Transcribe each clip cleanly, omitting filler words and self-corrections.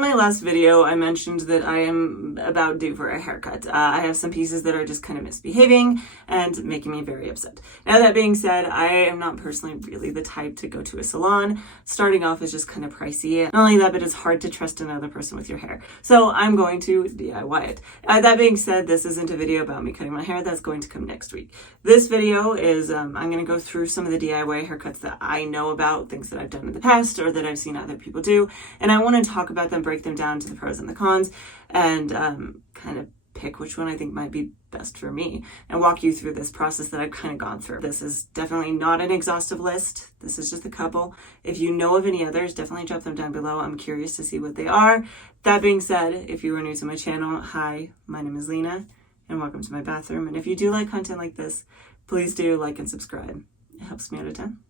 In my last video, I mentioned that I am about due for a haircut. I have some pieces that are just kind of misbehaving and making me very upset. Now, that being said, I am not personally really the type to go to a salon. Starting off is just kind of pricey. Not only that, but it's hard to trust another person with your hair. So I'm going to DIY it. That being said, this isn't a video about me cutting my hair. That's going to come next week. This video is, I'm going to go through some of the DIY haircuts that I know about, things that I've done in the past or that I've seen other people do. And I want to talk about them, break them down to the pros and the cons, and kind of pick which one I think might be best for me and walk you through this process that I've kind of gone through. This is definitely not an exhaustive list. This is just a couple. If you know of any others, definitely drop them down below. I'm curious to see what they are. That being said, if you are new to my channel, hi, my name is Lena and welcome to my bathroom. And if you do like content like this, please do like and subscribe. It helps me out a ton.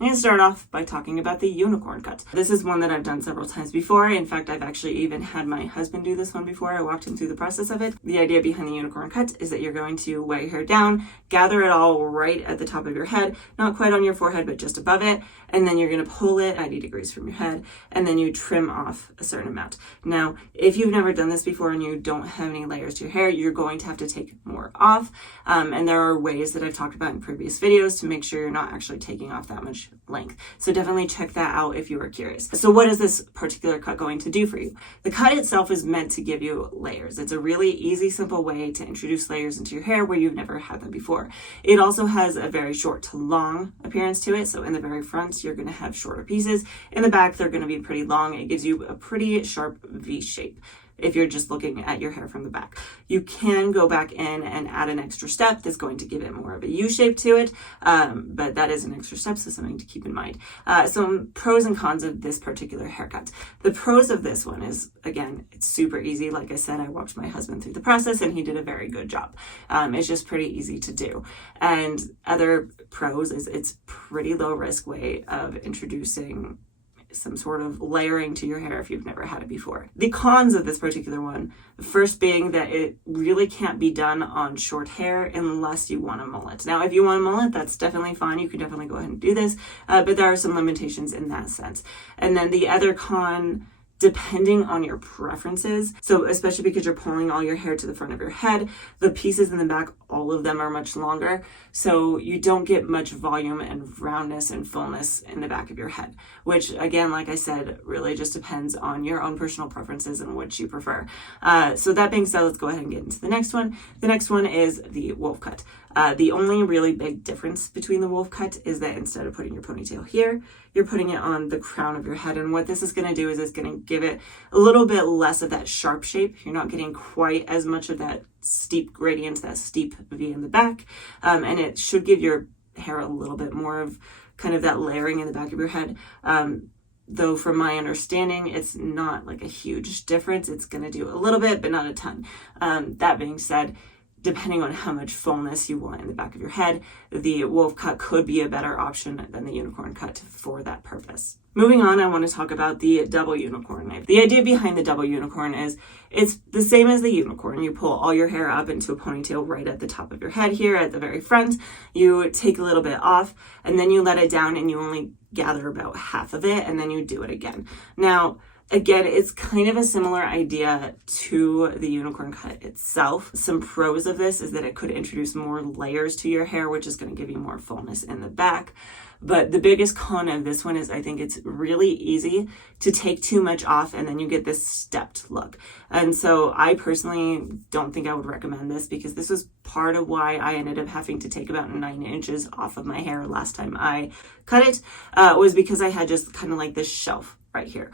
I'm going to start off by talking about the unicorn cut. This is one that I've done several times before. In fact, I've actually even had my husband do this one before. I walked him through the process of it. The idea behind the unicorn cut is that you're going to weigh your hair down, gather it all right at the top of your head, not quite on your forehead, but just above it. And then you're going to pull it 90 degrees from your head, and then you trim off a certain amount. Now, if you've never done this before and you don't have any layers to your hair, you're going to have to take more off. And there are ways that I've talked about in previous videos to make sure you're not actually taking off that much length. So definitely check that out if you are curious. So what is this particular cut going to do for you? The cut itself is meant to give you layers. It's a really easy, simple way to introduce layers into your hair where you've never had them before. It also has a very short to long appearance to it. So in the very front, you're going to have shorter pieces. In the back, they're going to be pretty long. It gives you a pretty sharp V shape if you're just looking at your hair from the back. You can go back in and add an extra step that's going to give it more of a U shape to it, but that is an extra step, so something to keep in mind. Some pros and cons of this particular haircut. The pros of this one is, again, it's super easy. Like I said, I walked my husband through the process and he did a very good job. It's just pretty easy to do. And other pros is it's pretty low risk way of introducing some sort of layering to your hair if you've never had it before. The cons of this particular one, the first being that it really can't be done on short hair unless you want a mullet. Now, if you want a mullet, that's definitely fine. You can definitely go ahead and do this, but there are some limitations in that sense. And then the other con, depending on your preferences, so especially because you're pulling all your hair to the front of your head, the pieces in the back, all of them are much longer, so you don't get much volume and roundness and fullness in the back of your head, which again, like I said, really just depends on your own personal preferences and what you prefer. So that being said, let's go ahead and get into the next one. The next one is the wolf cut. The only really big difference between the wolf cut is that instead of putting your ponytail here, you're putting it on the crown of your head. And what this is going to do is it's going to give it a little bit less of that sharp shape. You're not getting quite as much of that steep gradient, that steep V in the back. And it should give your hair a little bit more of kind of that layering in the back of your head. Though from my understanding, it's not like a huge difference. It's going to do a little bit, but not a ton. That being said, depending on how much fullness you want in the back of your head, the wolf cut could be a better option than the unicorn cut for that purpose. Moving on, I want to talk about the double unicorn. The idea behind the double unicorn is it's the same as the unicorn. You pull all your hair up into a ponytail right at the top of your head here at the very front. You take a little bit off and then you let it down and you only gather about half of it and then you do it again. Now, again, it's kind of a similar idea to the unicorn cut itself. Some pros of this is that it could introduce more layers to your hair, which is going to give you more fullness in the back. But the biggest con of this one is I think it's really easy to take too much off and then you get this stepped look. And so I personally don't think I would recommend this because this was part of why I ended up having to take about 9 inches off of my hair last time I cut it, was because I had just kind of like this shelf right here.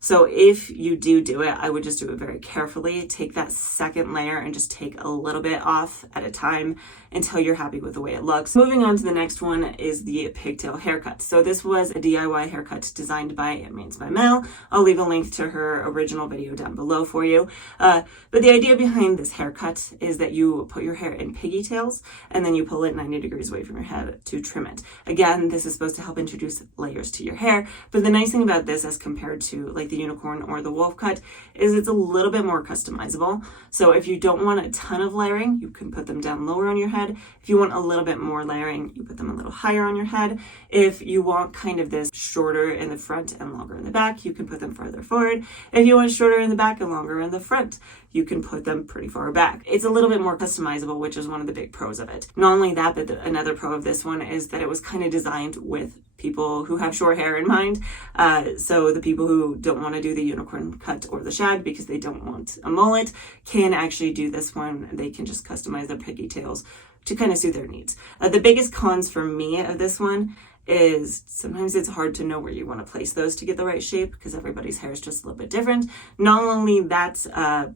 So if you do it, I would just do it very carefully. Take that second layer and just take a little bit off at a time until you're happy with the way it looks. Moving on to the next one is the pigtail haircut. So this was a DIY haircut designed by It Means by Mel. I'll leave a link to her original video down below for you. But the idea behind this haircut is that you put your hair in pigtails and then you pull it 90 degrees away from your head to trim it. Again, this is supposed to help introduce layers to your hair. But the nice thing about this as compared to like the the unicorn or the wolf cut is it's a little bit more customizable. So if you don't want a ton of layering, you can put them down lower on your head. If you want a little bit more layering, you put them a little higher on your head. If you want kind of this shorter in the front and longer in the back, you can put them further forward. If you want shorter in the back and longer in the front, you can put them pretty far back. It's a little bit more customizable, which is one of the big pros of it. Not only that, but another pro of this one is that it was kind of designed with people who have short hair in mind. So the people who don't want to do the unicorn cut or the shag because they don't want a mullet can actually do this one. They can just customize their pigtails to kind of suit their needs. The biggest cons for me of this one is sometimes it's hard to know where you want to place those to get the right shape because everybody's hair is just a little bit different. Not only that,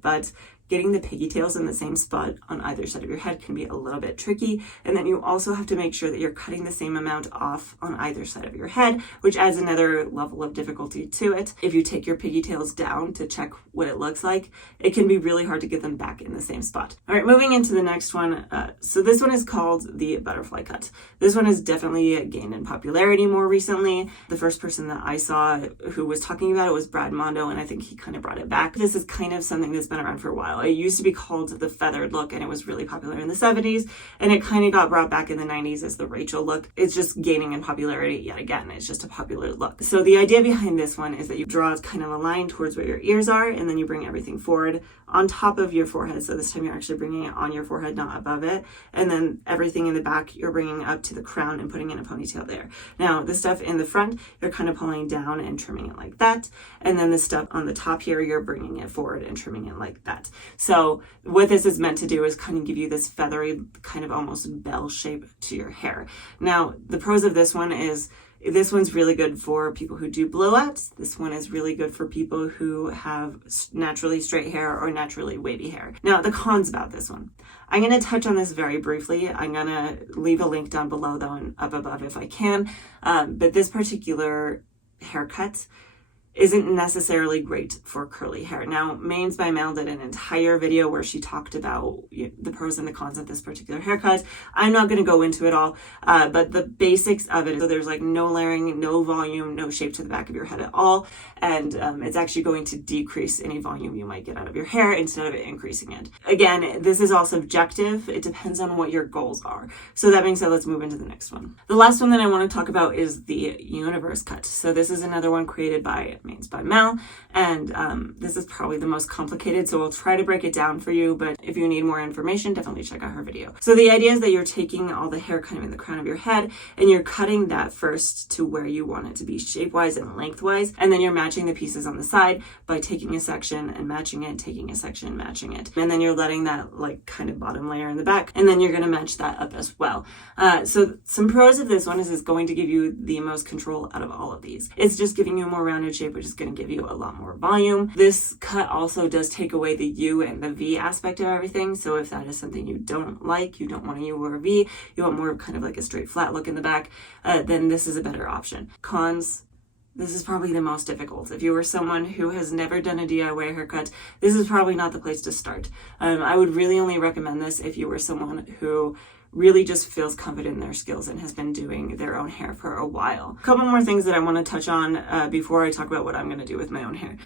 but getting the pigtails in the same spot on either side of your head can be a little bit tricky. And then you also have to make sure that you're cutting the same amount off on either side of your head, which adds another level of difficulty to it. If you take your pigtails down to check what it looks like, it can be really hard to get them back in the same spot. All right, moving into the next one. So this one is called the butterfly cut. This one has definitely gained in popularity more recently. The first person that I saw who was talking about it was Brad Mondo, and I think he kind of brought it back. This is kind of something that's been around for a while. It used to be called the feathered look, and it was really popular in the 70s, and it kind of got brought back in the 90s as the Rachel look. It's just gaining in popularity yet again. It's just a popular look. So the idea behind this one is that you draw kind of a line towards where your ears are, and then you bring everything forward on top of your forehead. So this time you're actually bringing it on your forehead, not above it. And then everything in the back, you're bringing up to the crown and putting in a ponytail there. Now, the stuff in the front, you're kind of pulling down and trimming it like that. And then the stuff on the top here, you're bringing it forward and trimming it like that. So what this is meant to do is kind of give you this feathery, kind of almost bell shape to your hair. Now, the pros of this one is this one's really good for people who do blowouts. This one is really good for people who have naturally straight hair or naturally wavy hair. Now, the cons about this one. I'm going to touch on this very briefly. I'm going to leave a link down below though and up above if I can. But this particular haircut isn't necessarily great for curly hair. Now, Mains by Mel did an entire video where she talked about the pros and the cons of this particular haircut. I'm not going to go into it all, but the basics of it, so there's like no layering, no volume, no shape to the back of your head at all, and it's actually going to decrease any volume you might get out of your hair instead of increasing it. Again, this is all subjective. It depends on what your goals are. So that being said, let's move into the next one. The last one that I want to talk about is the universe cut. So this is another one created by Mains by Mel, and this is probably the most complicated, so I'll try to break it down for you, but if you need more information, definitely check out her video. So the idea is that you're taking all the hair kind of in the crown of your head, and you're cutting that first to where you want it to be shape-wise and length-wise, and then you're matching the pieces on the side by taking a section and matching it, taking a section, matching it, and then you're letting that like kind of bottom layer in the back, and then you're going to match that up as well. So some pros of this one is it's going to give you the most control out of all of these. It's just giving you a more rounded shape, which is going to give you a lot more volume. This cut also does take away the U and the V aspect of everything. So if that is something you don't like, you don't want a U or a V, you want more of kind of like a straight flat look in the back, then this is a better option. Cons. This is probably the most difficult. If you were someone who has never done a DIY haircut, this is probably not the place to start. I would really only recommend this if you were someone who really just feels confident in their skills and has been doing their own hair for a while. A couple more things that I want to touch on before I talk about what I'm going to do with my own hair.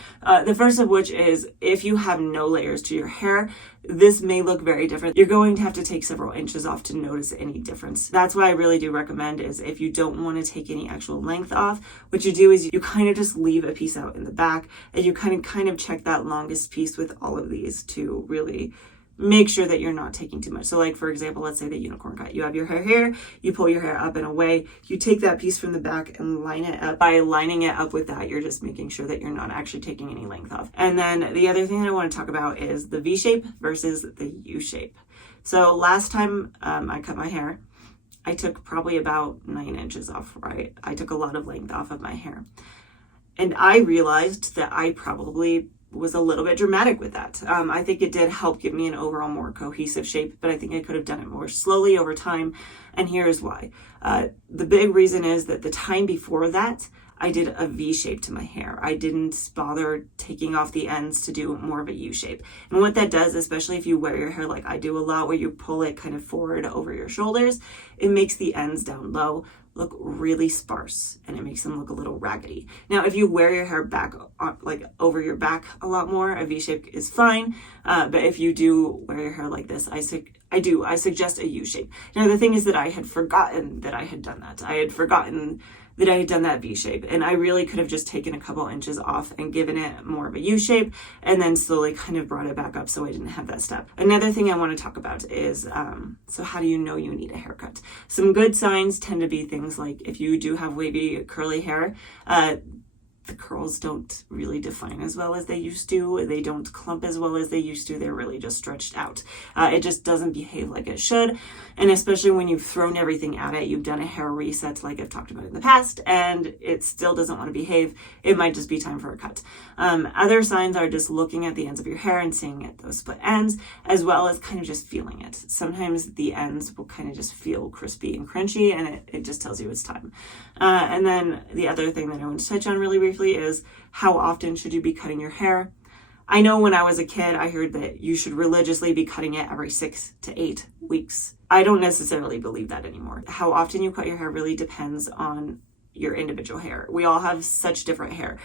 The first of which is if you have no layers to your hair, this may look very different. You're going to have to take several inches off to notice any difference. That's why I really do recommend is if you don't want to take any actual length off, what you do is you kind of just leave a piece out in the back and you kind of check that longest piece with all of these to really make sure that you're not taking too much. So like, for example, let's say the unicorn cut. You have your hair here, you pull your hair up and away, you take that piece from the back and line it up. By lining it up with that, you're just making sure that you're not actually taking any length off. And then the other thing that I want to talk about is the V shape versus the U shape. So last time I cut my hair, I took probably about 9 inches off, right? I took a lot of length off of my hair. And I realized that I probably was a little bit dramatic with that. I think it did help give me an overall more cohesive shape, but I think I could have done it more slowly over time. And here's why. The big reason is that the time before that, I did a V shape to my hair. I didn't bother taking off the ends to do more of a U shape. And what that does, especially if you wear your hair like I do a lot, where you pull it kind of forward over your shoulders, it makes the ends down low look really sparse, and it makes them look a little raggedy. Now, if you wear your hair back, like over your back a lot more, a V shape is fine. But if you do wear your hair like this, I suggest a U shape. Now, the thing is that I had forgotten that I had done that. I had forgotten that I had done that V shape, and I really could have just taken a couple inches off and given it more of a U shape, and then slowly kind of brought it back up so I didn't have that step. Another thing I want to talk about is, so how do you know you need a haircut? Some good signs tend to be things like if you do have wavy curly hair, the curls don't really define as well as they used to. They don't clump as well as they used to. They're really just stretched out. It just doesn't behave like it should. And especially when you've thrown everything at it, you've done a hair reset like I've talked about in the past, and it still doesn't want to behave, it might just be time for a cut. Other signs are just looking at the ends of your hair and seeing it, those split ends, as well as kind of just feeling it. Sometimes the ends will kind of just feel crispy and crunchy, and it just tells you it's time. And then the other thing that I want to touch on really briefly is how often should you be cutting your hair? I know when I was a kid, I heard that you should religiously be cutting it every 6 to 8 weeks. I don't necessarily believe that anymore. How often you cut your hair really depends on your individual hair. We all have such different hair.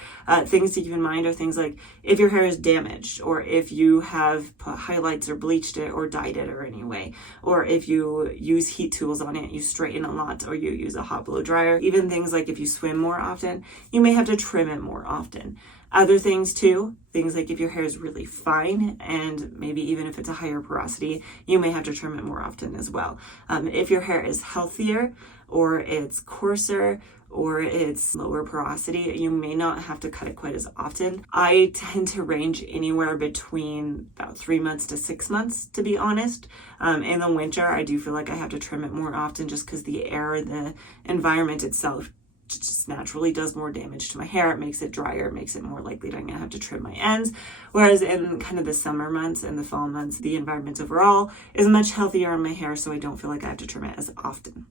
Things to keep in mind are things like if your hair is damaged, or if you have put highlights or bleached it or dyed it or any way, or if you use heat tools on it, you straighten a lot, or you use a hot blow dryer. Even things like if you swim more often, you may have to trim it more often. Other things too, things like if your hair is really fine, and maybe even if it's a higher porosity, you may have to trim it more often as well. If your hair is healthier, or it's coarser, or it's lower porosity, you may not have to cut it quite as often. I tend to range anywhere between about 3 months to 6 months, to be honest. In the winter, I do feel like I have to trim it more often just because the air, the environment itself just naturally does more damage to my hair. It makes it drier, it makes it more likely that I'm gonna have to trim my ends. Whereas in kind of the summer months and the fall months, the environment overall is much healthier on my hair, so I don't feel like I have to trim it as often.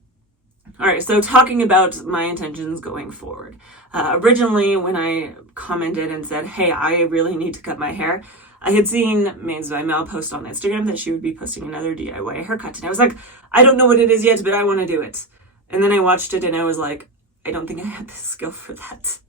All right, so talking about my intentions going forward. Originally, when I commented and said, hey, I really need to cut my hair, I had seen Mains by Mel post on Instagram that she would be posting another DIY haircut. And I was like, I don't know what it is yet, but I want to do it. And then I watched it and I was like, I don't think I have the skill for that.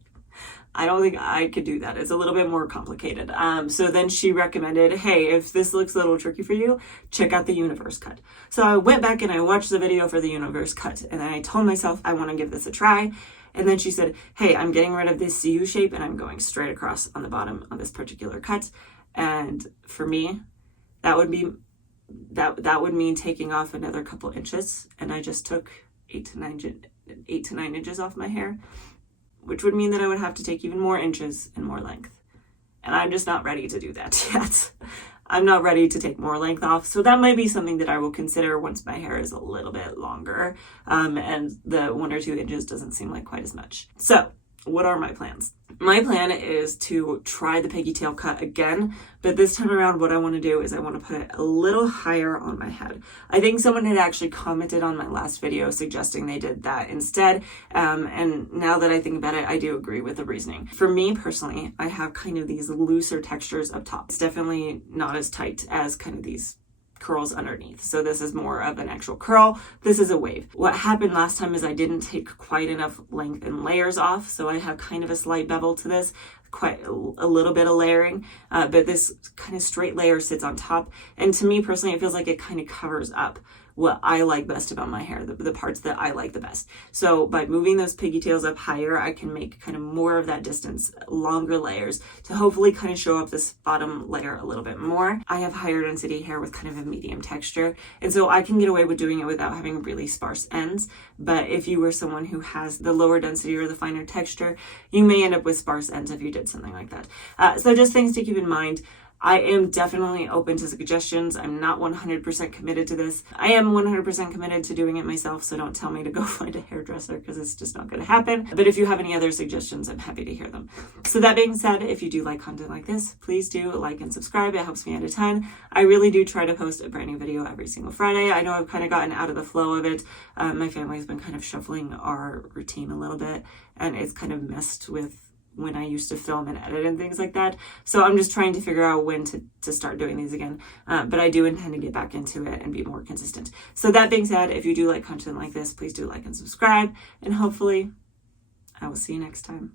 I don't think I could do that. It's a little bit more complicated. So then she recommended, hey, if this looks a little tricky for you, check out the universe cut. So I went back and I watched the video for the universe cut, and then I told myself I want to give this a try. And then she said, hey, I'm getting rid of this U shape and I'm going straight across on the bottom on this particular cut. And for me, that would mean taking off another couple inches. And I just took 8 to 9 inches off my hair, which would mean that I would have to take even more inches and more length. And I'm just not ready to do that yet. I'm not ready to take more length off. So that might be something that I will consider once my hair is a little bit longer. And the 1 or 2 inches doesn't seem like quite as much. So what are my plans? My plan is to try the pigtail cut again, but this time around what I want to do is I want to put it a little higher on my head. I think someone had actually commented on my last video suggesting they did that instead, and now that I think about it, I do agree with the reasoning. For me personally, I have kind of these looser textures up top. It's definitely not as tight as kind of these curls underneath. So this is more of an actual curl. This is a wave. What happened last time is I didn't take quite enough length and layers off. So I have kind of a slight bevel to this, quite a little bit of layering, but this kind of straight layer sits on top. And to me personally, it feels like it kind of covers up what I like best about my hair, the parts that I like the best. So by moving those pigtails up higher, I can make kind of more of that distance, longer layers to hopefully kind of show up this bottom layer a little bit more. I have higher density hair with kind of a medium texture, and so I can get away with doing it without having really sparse ends. But if you were someone who has the lower density or the finer texture, you may end up with sparse ends if you did something like that. So just things to keep in mind. I am definitely open to suggestions. I'm not 100% committed to this. I am 100% committed to doing it myself, so don't tell me to go find a hairdresser because it's just not going to happen. But if you have any other suggestions, I'm happy to hear them. So that being said, if you do like content like this, please do like and subscribe. It helps me out a ton. I really do try to post a brand new video every single Friday. I know I've kind of gotten out of the flow of it. My family's been kind of shuffling our routine a little bit, and it's kind of messed with when I used to film and edit and things like that. So I'm just trying to figure out when to start doing these again. But I do intend to get back into it and be more consistent. So that being said, if you do like content like this, please do like and subscribe. And hopefully I will see you next time.